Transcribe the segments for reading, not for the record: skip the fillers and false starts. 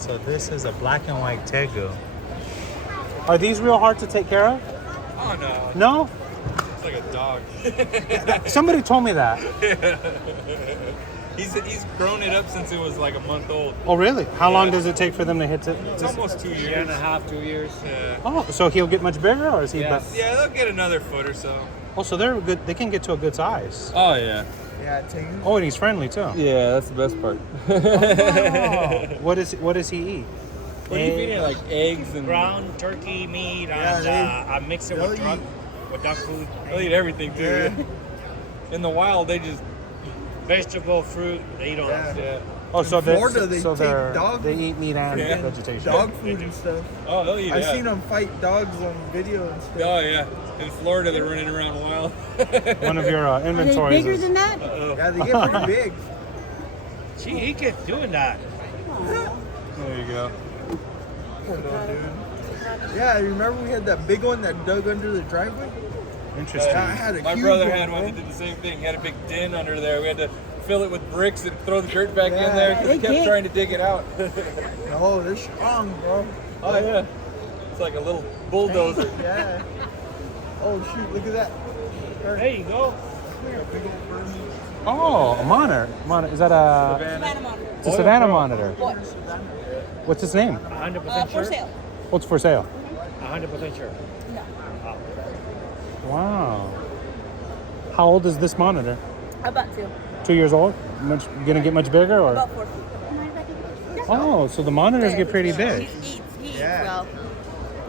So this is a black and white tegu. Are these real hard to take care of? Oh no. No? It's like a dog. Somebody told me that. He's grown it up since it was like a month old. Oh, really? How long does it take for them to hit it? It's almost 2 years. Year and a half, 2 years. Yeah. Oh, so he'll get much bigger, or is he? Yes. Yeah, they'll get another foot or so. Oh, so they're good. They can get to a good size. Oh yeah. Yeah, Tegu. Oh, and he's friendly too. Yeah, that's the best part. Oh. What does he eat? What do you feed it? Like eggs and Ground turkey meat, Yeah, and I mix it they'll with duck food. they'll eat everything too. Yeah. In the wild, they just Vegetable, fruit, they eat all that. yeah. Oh, so In Florida, they take dog- they eat meat and Yeah. vegetation. Dog food and stuff. Oh, they'll eat. I've yeah. seen them fight dogs on video and stuff. Oh yeah. In Florida, they're running around wild. One of your Are they inventories. bigger is- than that? Uh-oh. Yeah, they get pretty big. See, he kept doing that. There you go. Yeah, remember we had that big one that dug under the driveway? Interesting. Yeah, I had a My huge brother one, had one. bro. He did the same thing. He had a big den under there. We had to fill it with bricks and throw the dirt back in Yeah. there because They he kept can't- trying to dig it out. No, they're strong, bro. Oh yeah. It's like a little bulldozer. Yeah. Oh shoot, look at that. There you go. Big old bird. Oh, a monitor. Is that a? Savannah monitor. It's a Savannah monitor. What? What's its name? 100% 100% sure. sale. What's for sale? 100% sure. No. Wow. How old is this monitor? About 2. 2 years old? Much gonna get much bigger, or? About 4 feet. Oh, so the monitors get pretty big. He eats Yeah. well.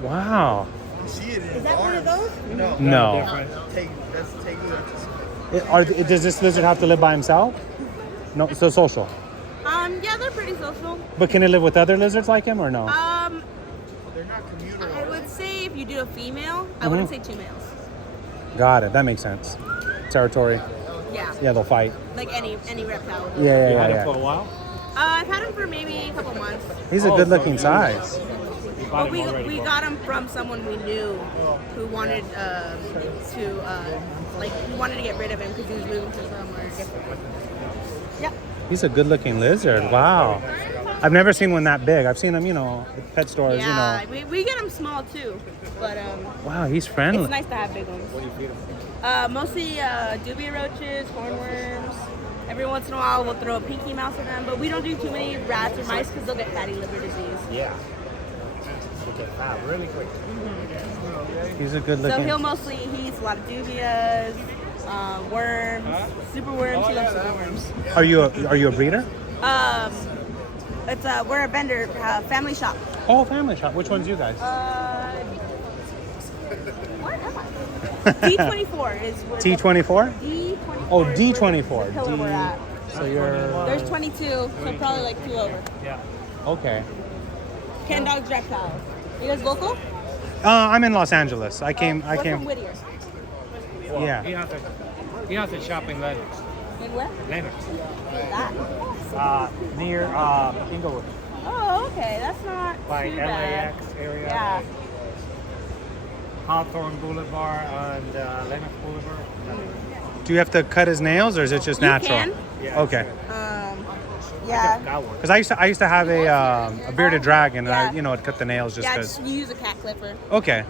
Wow. You see it in Is that one of those? No. No. Tegu. That's Tegu. Does this lizard have to live by himself? No, so social. Yeah, they're pretty social. But can it live with other lizards like him, or no? They're not communal. I would say if you do a female, I wouldn't say 2 males. Got it. That makes sense. Territory. Yeah. Yeah, they'll fight. Like any reptile. Yeah, yeah, You yeah. had it yeah. for a while? I've had him for maybe a couple months. He's a good-looking size. You bought But him we already, bro. got him from someone we knew who wanted he wanted to get rid of him because he was moving to somewhere different. Yep. He's a good-looking lizard. Wow. I've never seen one that big. I've seen them, at pet stores. Yeah, we get them small too, but Wow, he's friendly. it's nice to have big ones. What do you feed him? Mostly dubia roaches, hornworms. Every once in a while, we'll throw a pinky mouse at them, but we don't do too many rats or mice because they'll get fatty liver disease. Yeah. He'll get fat really quick. He's a So good-looking. he eats a lot of dubias, worms, super worms. He loves super worms. Are you a breeder? We're a vendor, family shop. Oh, family shop. Which one's you guys? Where am I? D24 is where T24? D24. Oh, is D24. where the pillar we're at. So you're There's 22, so probably like 2 over. Yeah. okay. Ken Dog's Reptile. You guys local? I'm in Los Angeles. I We're came. from Whittier. Yeah. He has a shop in Lennox. In where? Lennox. That. Near Inglewood. Oh, okay. That's not By too bad. LAX area. Yeah. Hawthorne Boulevard and Lennox Boulevard. Do you have to cut his nails, or is it just You natural? can. Yeah. Okay. Yeah. Got one. Because I used to have a bearded dragon, and Yeah. I'd cut the nails just Yeah, because. just you use a cat clipper. Okay.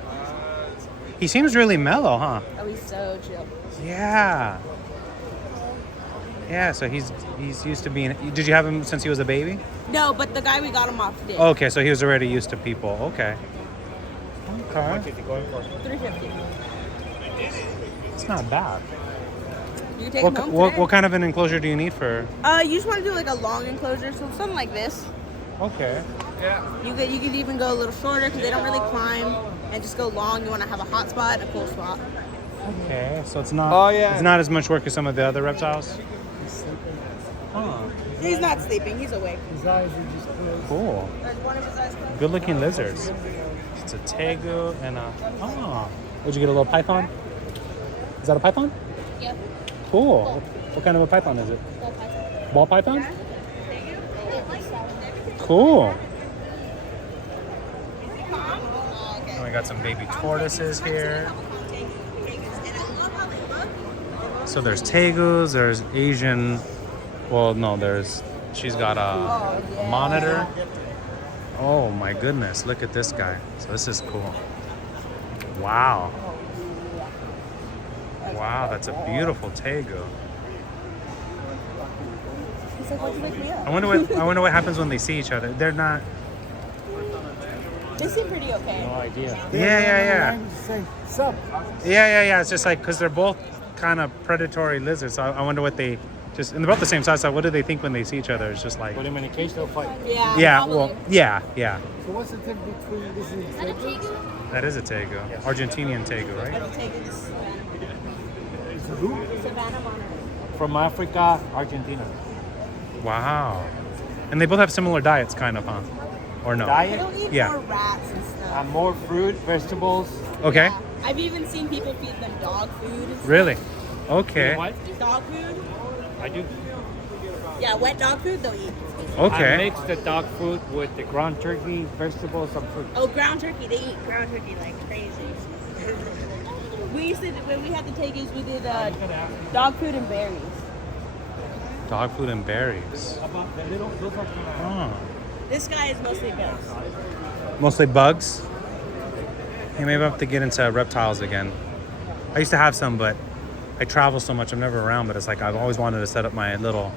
He seems really mellow, huh? Oh, he's so chill. Yeah. Yeah. So he's used to being. Did you have him since he was a baby? No, but the guy we got him off did. Okay, so he was already used to people. Okay. How much Okay. is he going for? $350. It's not bad. You can take him home What today. kind of an enclosure do you need for? You just want to do like a long enclosure, so something like this. Okay. Yeah. You could even go a little shorter because they don't really climb, and just go long. You want to have a hot spot and a cool spot. Okay. So it's not. Oh, yeah. It's not as much work as some of the other reptiles. Huh. He's not sleeping. He's awake. His eyes are just closed. Cool. One of his eyes closed. Good looking lizards. It's a tegu and a. Oh. Would you get a little python? Is that a python? Yeah. Cool. What kind of a python is it? Ball python? Cool. And we got some baby tortoises here. So there's tegus, there's Asian. Well, no, she's got a monitor. Oh my goodness, look at this guy. So this is cool. Wow. Wow, that's a beautiful tegu. He's like, why'd you wake me up? I wonder what happens when they see each other. They're not. They seem pretty okay. No idea. Yeah. Say, sup? Yeah. It's just like because they're both kind of predatory lizards. So I wonder what they just, and they're both the same size. So what do they think when they see each other? It's just like. Put him in a cage, they'll fight. Yeah. Yeah. probably. Well. Yeah. So what's the difference between this and tegu? That is a tegu. Yes. Argentinian tegu, right? I'll take it. It's a who? Savannah monitor. From Africa, Argentina. Wow. And they both have similar diets, kind of, huh? Or no? They Diet? don't eat Yeah. more rats and stuff. More fruit, vegetables. Okay. Yeah. I've even seen people feed them dog food. Really? Okay. What? Dog food? I do. Yeah, wet dog food they'll eat. I Okay. mix the dog food with the ground turkey, vegetables, and fruit. Oh, ground turkey. They eat ground turkey like crazy. We used to, when we had the tegus, we did dog food and berries. Dog food and berries. About the little, those are kind of... Oh. This guy is mostly bugs. Mostly bugs. Hey, maybe I have to get into reptiles again. I used to have some, but I travel so much, I'm never around. But it's like I've always wanted to set up my little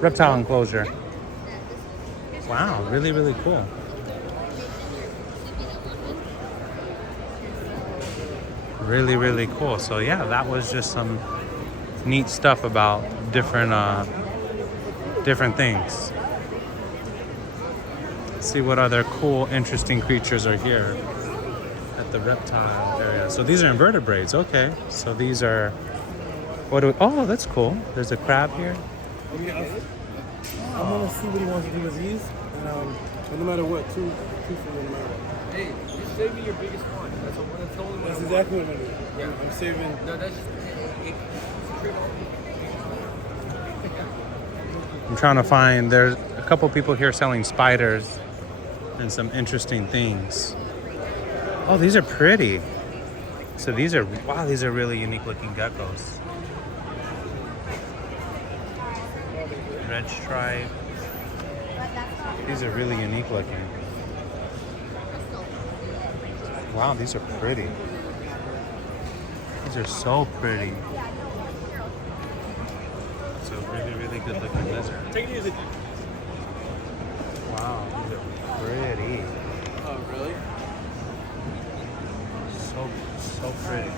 reptile enclosure. Wow, really, really cool. Really, really cool. So yeah, that was just some neat stuff about different things. Let's see what other cool, interesting creatures are here at the reptile area. So these are invertebrates. Okay, so these are. What do we? Oh, that's cool. There's a crab here. I'm gonna see what he wants to do with these, and no matter what, two for no matter what. Hey, just save me your biggest one. That's the only one. That's exactly what I'm gonna do. Yeah. I'm saving. No, that's I'm trying to find. There's a couple people here selling spiders and some interesting things. Oh, these are pretty. So these are wow. These are really unique looking geckos. Red stripe. These are really unique looking. Wow, these are pretty. These are so pretty. It's a really, really good looking lizard. take it easy. Wow, these are pretty. Oh, really? So pretty.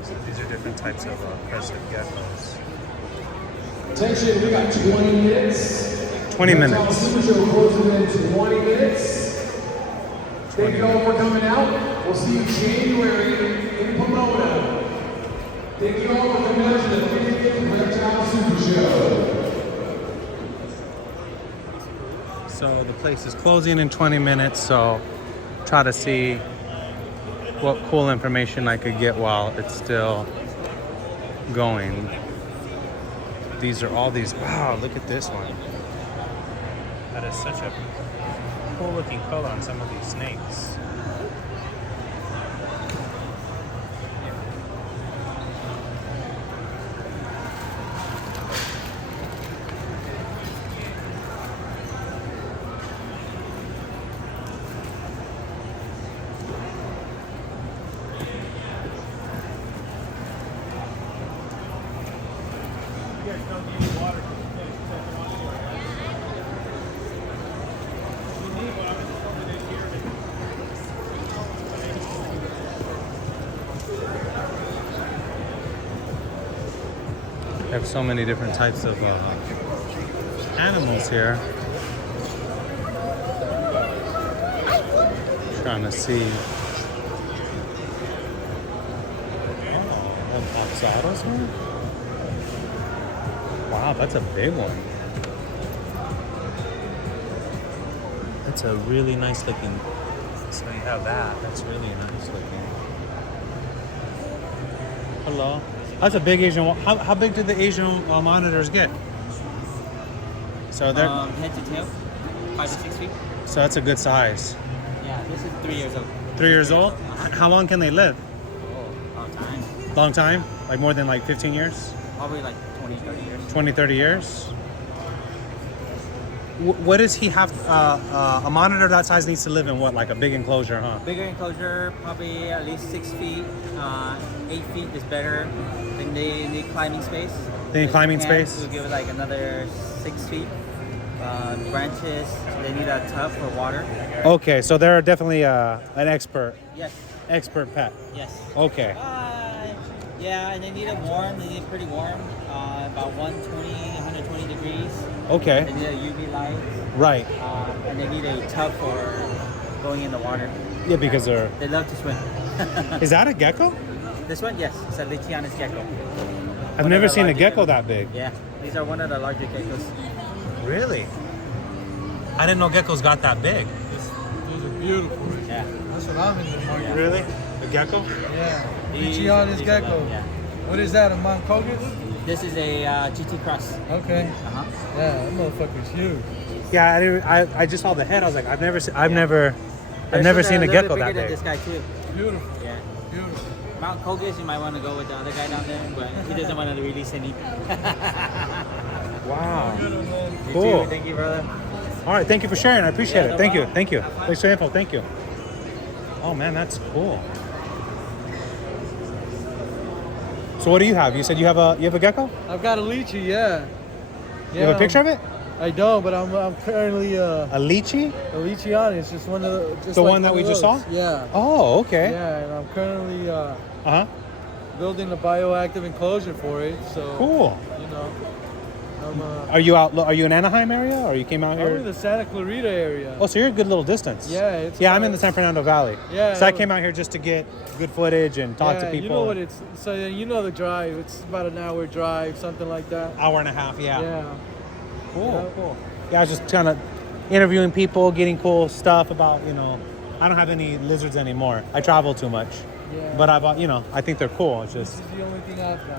So these are different types of crested geckos. Attention, we got 20 minutes. 20 Reptile minutes. Super Show closes in 20 minutes. Thank you all for coming out. We'll see you January in Pomona. Thank you all for coming out to the 50th Reptile Super Show. So the place is closing in 20 minutes, so try to see what cool information I could get while it's still going. These are all these, wow, look at this one. That is such a cool looking color on some of these snakes. They have so many different types of animals here. Trying to see. Oh, oxados here? Wow, that's a big one. That's a really nice looking. So you have that. That's really nice looking. Hello. That's a big Asian. How big do the Asian monitors get? So they're Head to tail, 5 to 6 feet. so that's a good size. Yeah, this is 3 years old. 3 years old? How long can they live? Oh, long time. Long time? Like more than like 15 years? Probably like 20, 30 years. 20, 30 years? What does he have? A monitor that size needs to live in what? Like a big enclosure, huh? Bigger enclosure, probably at least 6 feet. 8 feet is better. Then they need climbing space. They need climbing Hands space? will give it like another 6 feet. Branches, they need a tub for water. Okay, so they're definitely an expert pet. Yes. Okay. Yeah, and they need it warm. They need it pretty warm. About 120, 120 degrees. Okay. They need a UV light. Right. And they need a tub for going in the water. Yeah, because they're. They love to swim. Is that a gecko? This one, yes, it's a Lichianus gecko. I've One never of the seen a larger gecko geckos. that big. Yeah, these are one of the larger geckos. Really? I didn't know geckos got that big. Those are beautiful. Yeah. That's what I'm in the market. Really? A gecko? Yeah. These Lichianus are gecko. like- yeah. What is that, a Mount Kogas? This is a GT Cross. Okay. Uh-huh. Yeah, that motherfucker's huge. Yeah, I just saw the head. I was like, I've never They're seen a little gecko bit that bigger than big. this guy too. Beautiful. Yeah. Beautiful. Mount Kogas, you might want to go with the other guy down there, but he doesn't want to release any. Wow. Good one, man. You Cool. too. Thank you, brother. All right, thank you for sharing. I appreciate Yeah, it. no Thank you. problem. Thank you. Have fun. Thanks for the info. Thank you. Oh man, that's cool. So what do you have? You said you have a gecko? I've got a lychee, yeah. You have a picture of it? I don't, but I'm currently A lychee? a Lichianus. It's just one of the just The like one that we of just those. saw? Yeah. Oh, okay. Yeah, and I'm currently Uh-huh. building a bioactive enclosure for it. So Cool. you know, I'm Are you in Anaheim area or you came out I'm in here? the Santa Clarita area. Oh, so you're a good little distance. Yeah, it's Yeah, I'm in about- the San Fernando Valley. Yeah, So I it came out here just to get good footage and talk to Yeah, people. you know what it's so you know the drive. It's about an hour drive, something like that. Hour and a half, yeah. Yeah. Cool, Yeah. cool. Yeah, I was just kind of interviewing people, getting cool stuff about, I don't have any lizards anymore. I travel too much. Yeah. But I think they're cool. It's This just, is the only thing I've got.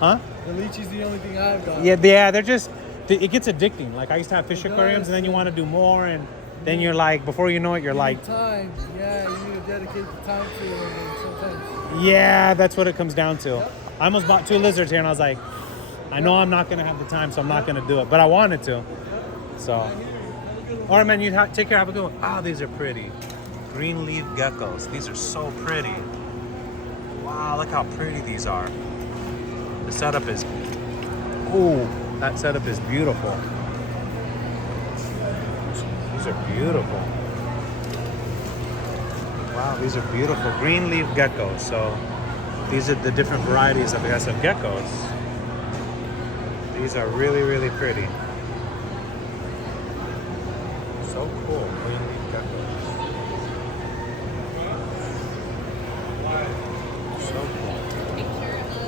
huh? The lychee's the only thing I've got. Yeah, they're just, it gets addicting. Like I used to have fish It aquariums and then you does. want to do more and then you're like, before you know it, you're You like, need time. Yeah, you need to dedicate the time to it. And sometimes. yeah, that's what it comes down to. I almost bought 2 lizards here and I was like, I know I'm not going to have the time, so I'm not going to do it. But I wanted to. So, all right, man, take care. Have a good one. Ah, these are pretty. Green leaf geckos. These are so pretty. Wow, look how pretty these are. The setup is, that setup is beautiful. These are beautiful. Wow, these are beautiful. Green leaf geckos. So these are the different varieties of geckos. These are really, really pretty. So cool. Green leaf geckos. So cool.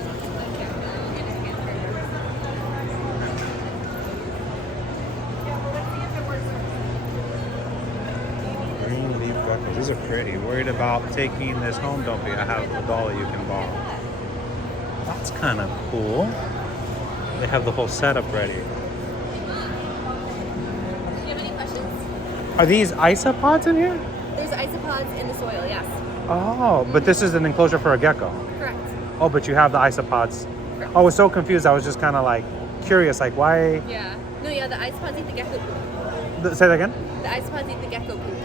Green leaf geckos. These are pretty. Worried about taking this home? Don't be. I have a dollar you can borrow. That's kind of cool. They have the whole setup ready. Do you have any questions? Are these isopods in here? There's isopods in the soil, yes. Oh, but this is an enclosure for a gecko. Correct. Oh, but you have the isopods. Correct. I was so confused. I was just kind of like curious, like why? Yeah. No, yeah, the isopods eat the gecko poop. Say that again. The isopods eat the gecko poop.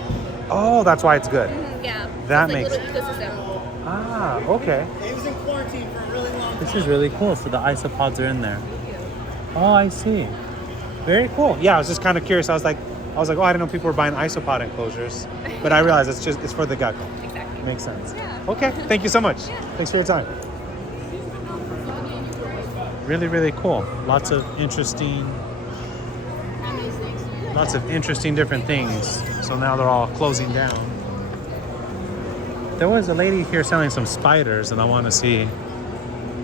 Oh, that's why it's good. Yeah. That So makes- it's like little ecosystem. Ah, okay. He was in quarantine for a really long time. This is really cool. So the isopods are in there. Oh, I see. Very cool. Yeah, I was just kind of curious. I was like, oh, I didn't know people were buying isopod enclosures, but I realized it's for the gecko. Exactly. Makes sense. Yeah. Okay. Thank you so much. Thanks for your time. Really, really cool. Lots of interesting different things. So now they're all closing down. There was a lady here selling some spiders, and I want to see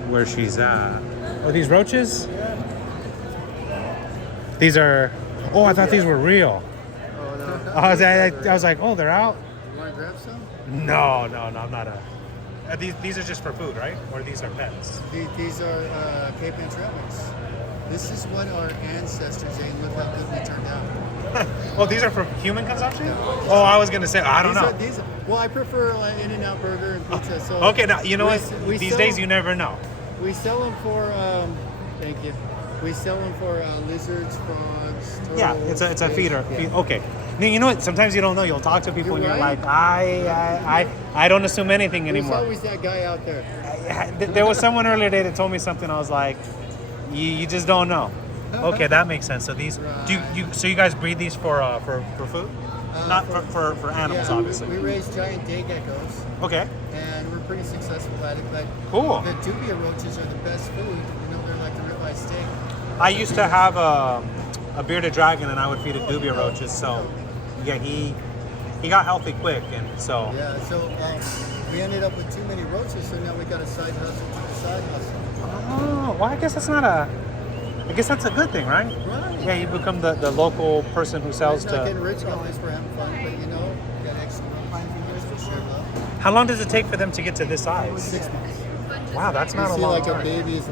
where she's at. Are these roaches? These are. Oh, I thought these were real. I was like, oh, they're out. You want to grab some? No, I'm not a. These are just for food, right? Or these are pets? These are Cape Antremix. This is what our ancestors ate. Look how good we turned out. Oh, these are for human consumption? Oh, I was gonna say I don't know. Well, I prefer like In-N-Out Burger and pizza. So Okay, now you know what? These sell- days you never know. We sell them for. Thank you. We sell them for lizards, frogs, turtles. Yeah, it's a fish. feeder. Yeah. Okay. Now, you know what? Sometimes you don't know. You'll talk to people and you're right. like, I don't assume anything There's anymore. always that guy out there. There was someone earlier today that told me something. I was like, you just don't know. Okay, that makes sense. So these, so you guys breed these for food, not for animals, Yeah, obviously. we raise giant day geckos, Okay. and we're pretty successful at it. But Cool. the dubia roaches are the best food. You know, they're like the ribeye steak. I used to have a bearded dragon, and I would feed it dubia roaches. So, yeah, he got healthy quick, and so. Yeah, so we ended up with too many roaches, so now we got a side hustle to the side hustle. Oh, well, I guess that's not a. I guess that's a good thing, right? Right. Yeah, you become the local person who sells It's not to. getting rich on this for having fun, but you know, you got extra money to share love. How long does it take for them to get to this size? 6 months. Wow, that's not You a see, long like time. a baby is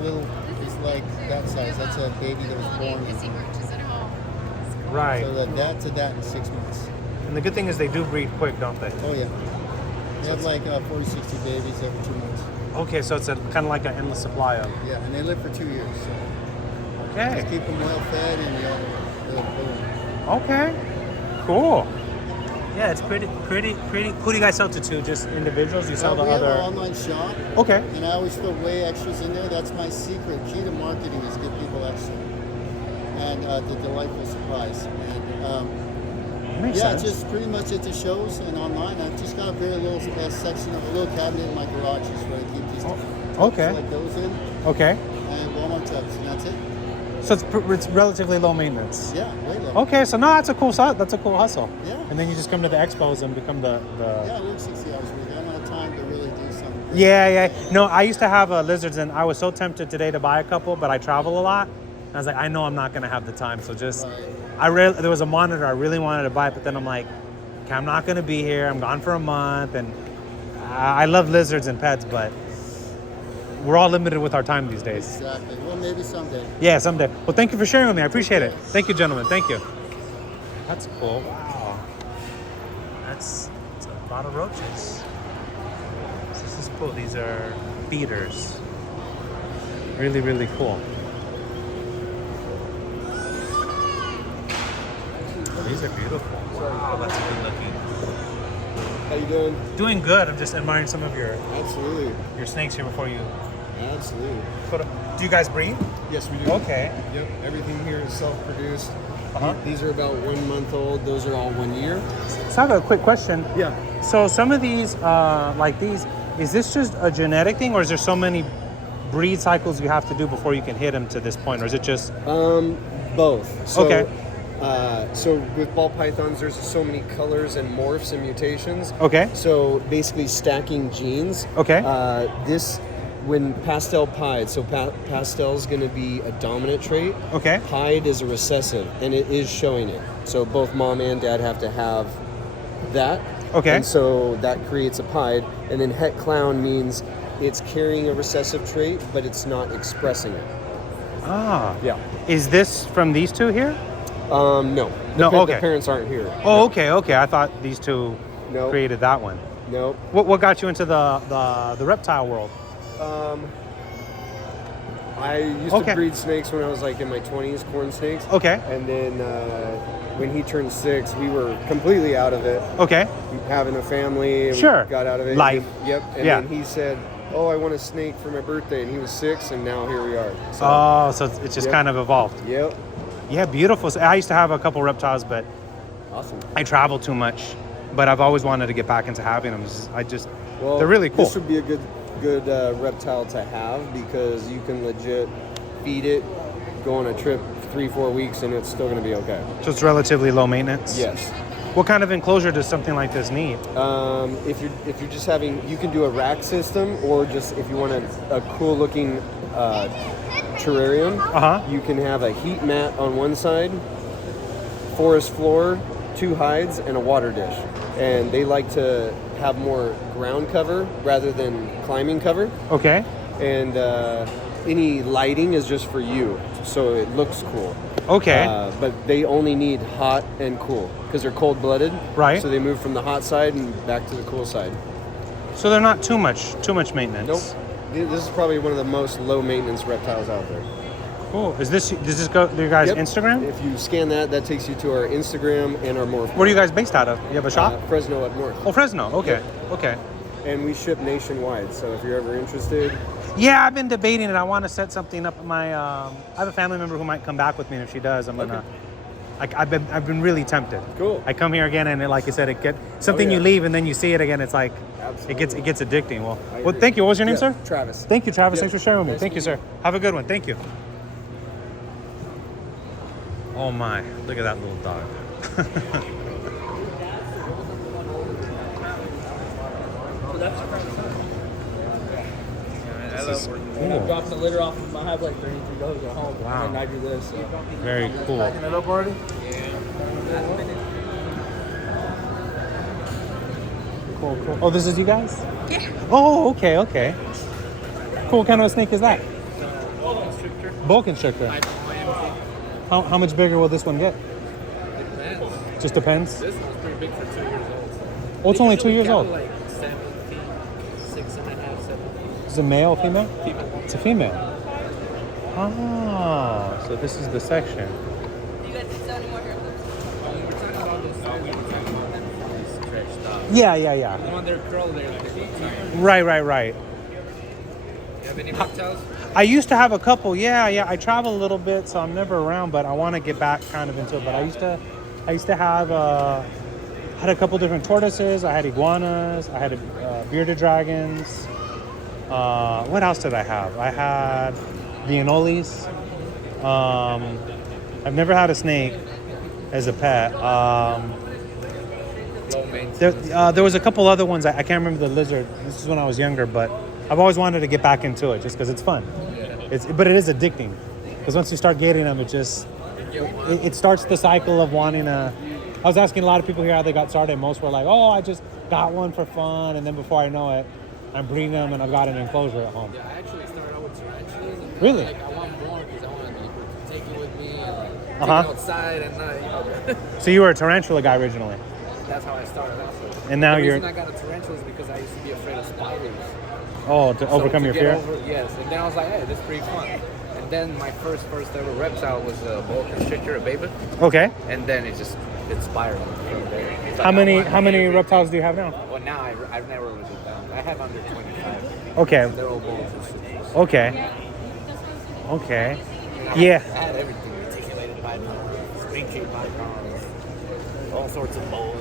like that size. That's a baby that was born. Right. So that to that in 6 months. And the good thing is they do breed quick, don't they? Oh yeah. They have like 40, 60 babies every 2 months. Okay, so it's kind of like an endless supply of. Yeah, and they live for 2 years. So Okay. just keep them well fed and boom. Okay. Cool. Yeah, it's pretty. Who do you guys sell to? Just individuals? You sell to We have other? an online shop, Okay. and I always throw way extras in there. That's my secret. Key to marketing is give people extra. And the delightful surprise. And Makes yeah, sense. just pretty much at the shows and online. I've just got a very little section of a little cabinet in my garage is where I keep these tubs okay. like those in, Okay. and Walmart tubs, and that's it. So it's relatively low maintenance. Yeah, way low. Okay, so no, that's a cool hustle. Yeah. And then you just come to the expos and become the. Yeah, I work 60 hours a week. I don't have time to really do something. Yeah. No, I used to have lizards, and I was so tempted today to buy a couple, but I travel a lot. And I was like, I know I'm not gonna have the time, so just. Right. There was a monitor I really wanted to buy, but then I'm like, okay, I'm not gonna be here. I'm gone for a month, and I love lizards and pets, but we're all limited with our time these days. Exactly. Well, maybe someday. Yeah, someday. Well, thank you for sharing with me. I appreciate it. Thank you, gentlemen. Thank you. That's cool. Wow. That's a lot of roaches. This is cool. These are feeders. Really, really cool. These are beautiful. Wow, that's good looking. How you doing? Doing good. I'm just admiring some of your Absolutely. snakes here before you Absolutely. put them. Do you guys breed? Yes, we do. Okay. Yep. Everything here is self-produced. Uh-huh. These are about 1 month old. Those are all 1 year. So I have a quick question. Yeah. So some of these, like these, is this just a genetic thing, or is there so many breed cycles you have to do before you can hit them to this point, or is it just? Both. So, Okay. So with ball pythons, there's so many colors and morphs and mutations. Okay. So basically stacking genes. Okay. When pastel pied, so pastel is going to be a dominant trait. Okay. Pied is a recessive, and it is showing it. So both mom and dad have to have that. Okay. And so that creates a pied. And then het clown means it's carrying a recessive trait, but it's not expressing it. Ah. Yeah. Is this from these two here? No. No, The okay. parents aren't here. Oh, okay. I thought these two No. created that one. Nope. What got you into the reptile world? I used Okay. to breed snakes when I was like in my 20s, corn snakes. Okay. And then when he turned 6, we were completely out of it. Okay. Having a family. And Sure. We got out of it. Life. Yep. And Yeah. then he said, "Oh, I want a snake for my birthday," and he was 6, and now here we are. So, Oh, so it's just Yep. kind of evolved. Yep. Yeah, beautiful. So I used to have a couple reptiles, but Awesome. I travel too much. But I've always wanted to get back into having them. Well, they're really cool. This would be a good reptile to have because you can legit feed it, go on a trip 3-4 weeks, and it's still going to be okay. So it's relatively low maintenance. Yes. What kind of enclosure does something like this need? If you're just having, you can do a rack system, or just if you want a cool looking terrarium, you can have a heat mat on one side, forest floor, 2 hides, and a water dish. And they like to have more ground cover rather than climbing cover. Okay. And any lighting is just for you. so it looks cool. Okay. But they only need hot and cool because they're cold-blooded. Right. So they move from the hot side and back to the cool side. So they're not too much maintenance. Nope. This is probably one of the most low-maintenance reptiles out there. Cool. Does this go to your guys' Yep. Instagram? If you scan that takes you to our Instagram and our Morph. Where are you guys based out of? You have a shop? Fresno up north. Oh, Fresno. Okay. Okay. And we ship nationwide, so if you're ever interested. Yeah, I've been debating it. I want to set something up. I have a family member who might come back with me, and if she does, I'm gonna. I've been really tempted. Cool. I come here again, and like I said, it get something yeah. you leave, and then you see it again. It's like Absolutely. it gets addicting. Well, thank you. What was your name, sir? Travis. Thank you, Travis. Yep. Thanks for sharing with me. Nice Thank you, sir. Have a good one. Thank you. Oh my! Look at that little dog. This is When I cool. drop the litter off, I have like 33 dogs at home. Wow. And I do this. So. Very cool. Backing it up already? Cool, cool. Oh, this is you guys? Yeah. Oh, okay, okay. Cool. What kind of a snake is that? Boa constrictor. How much bigger will this one get? Depends. Just depends. This one's pretty big for 2 years old. Oh, it's only 2 years old. Like 7 feet, 6.5, 7 feet. Is it male, female? Female. It's a female. Ah, so this is the section. Do you guys sell any more hair clips? We were talking about this. We were talking about them from this stretched up. Yeah, yeah, yeah. The one they're curled there. Right, right, right. You have any reptiles? I used to have a couple. Yeah, yeah. I travel a little bit, so I'm never around, but I want to get back kind of into it. But I used to have had a couple different tortoises. I had iguanas. I had bearded dragons. What else did I have? I had Vianolis. I've never had a snake as a pet. Low maintenance. There was a couple other ones. I can't remember the lizard. This is when I was younger, but I've always wanted to get back into it just because it's fun. But it is addicting because once you start getting them, it starts the cycle of wanting to. I was asking a lot of people here how they got started. Most were like, "Oh, I just got one for fun," and then before I know it, I'm breeding them and I've got an enclosure at home. Yeah, I actually started out with tarantulas. And Really? Like, I want more because I want to be able to take it with me and like, take Uh-huh. it outside and So you were a tarantula guy originally, that's how I started out. and now The you're reason I got a tarantula is because I used to be afraid of spiders. to overcome your fear. Yes, and then I was like, hey, this is pretty fun. And then my first ever reptile was a boa constrictor, a baby, Okay. and then it spiraled from there. So How now many I'm reptiles do you have now? Well, now I've never written it down. I have under 25. Okay. They're all boa constrictors. Okay. Okay. And I Yeah. had everything. Articulated pythons, spring-shaped pythons, all sorts of boas.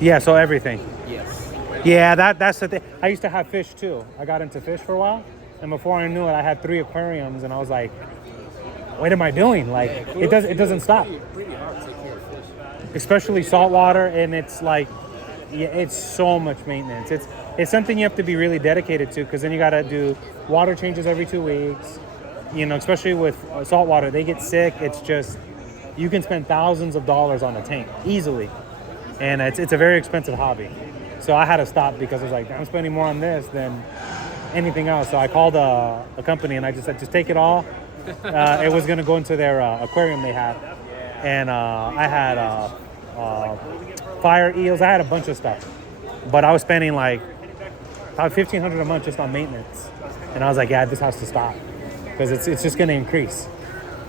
Yeah. So everything. Yes. Yeah. That's the thing. I used to have fish too. I got into fish for a while, and before I knew it, I had 3 aquariums, and I was like, "What am I doing?" Like it doesn't stop. Pretty hard to take care of fish. Especially saltwater, and it's like, yeah, it's so much maintenance. It's something you have to be really dedicated to because then you got to do water changes every 2 weeks. You know, especially with saltwater, they get sick. It's just you can spend thousands of dollars on a tank easily, and it's a very expensive hobby. So I had to stop because I was like, I'm spending more on this than anything else. So I called a company and I just said, just take it all. It was going to go into their aquarium they had, and I had fire eels. I had a bunch of stuff, but I was spending like about $1,500 a month just on maintenance, and I was like, yeah, this has to stop because it's just going to increase.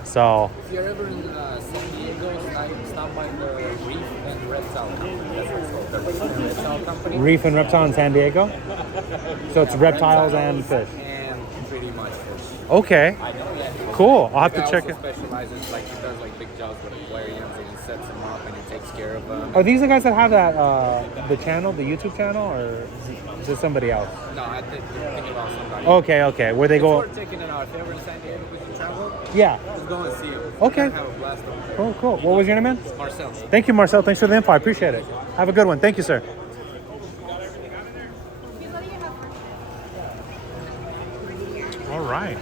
So If you're ever in San Diego, stop by the Reef and Reptile Company. That's what it's called. The Reef and Reptile Company. Reef and Reptile in San Diego. So it's reptiles and fish. And pretty much fish. Okay, I know, yeah. cool. I'll have to He check also it. specializes, like he does like big jobs with aquariums and he sets them up and he takes care of them. Are these the guys that have that the channel, the YouTube channel, or is it somebody else? No, I think you're thinking about somebody. Okay. Where they go? Before taking it out, if ever in San Diego we can travel, Yeah. just go and see him. Okay. Have a blast over there. Cool. What was your name, man? Marcel. Thank you, Marcel. Thanks for the info. I appreciate it. Have a good one. Thank you, sir. All right.